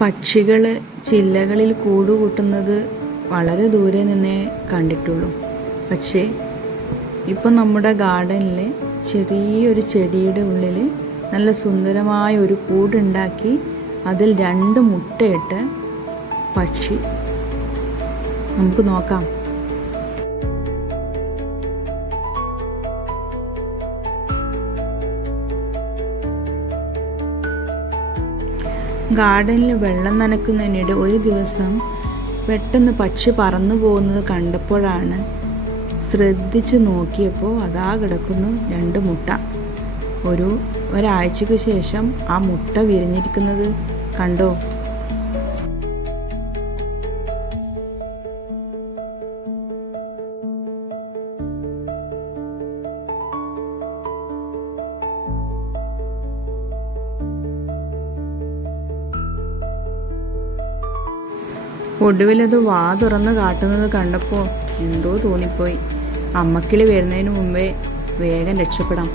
പക്ഷികൾ ചില്ലകളിൽ കൂടുകൂട്ടുന്നത് വളരെ ദൂരെ നിന്നേ കണ്ടിട്ടുള്ളൂ. പക്ഷേ ഇപ്പം നമ്മുടെ ഗാർഡനിൽ ചെറിയൊരു ചെടിയുടെ ഉള്ളിൽ നല്ല സുന്ദരമായ ഒരു കൂടുണ്ടാക്കി അതിൽ 2 മുട്ടയിട്ട് പക്ഷി. നമുക്ക് നോക്കാം. ഗാർഡനിൽ വെള്ളം നനയ്ക്കുന്നതിനിടെ ഒരു ദിവസം പെട്ടെന്ന് പക്ഷി പറന്നു പോകുന്നത് കണ്ടപ്പോഴാണ് ശ്രദ്ധിച്ച് നോക്കിയപ്പോൾ അതാ കിടക്കുന്നു 2 മുട്ട. ഒരാഴ്ചയ്ക്ക് ശേഷം ആ മുട്ട വിരിഞ്ഞിരിക്കുന്നത് കണ്ടോ? ഒടുവിലത് വാ തുറന്ന് കാട്ടുന്നത് കണ്ടപ്പോൾ എന്തോ തോന്നിപ്പോയി. അമ്മക്കിളി വരുന്നതിന് മുമ്പേ വേഗം രക്ഷപ്പെടാം.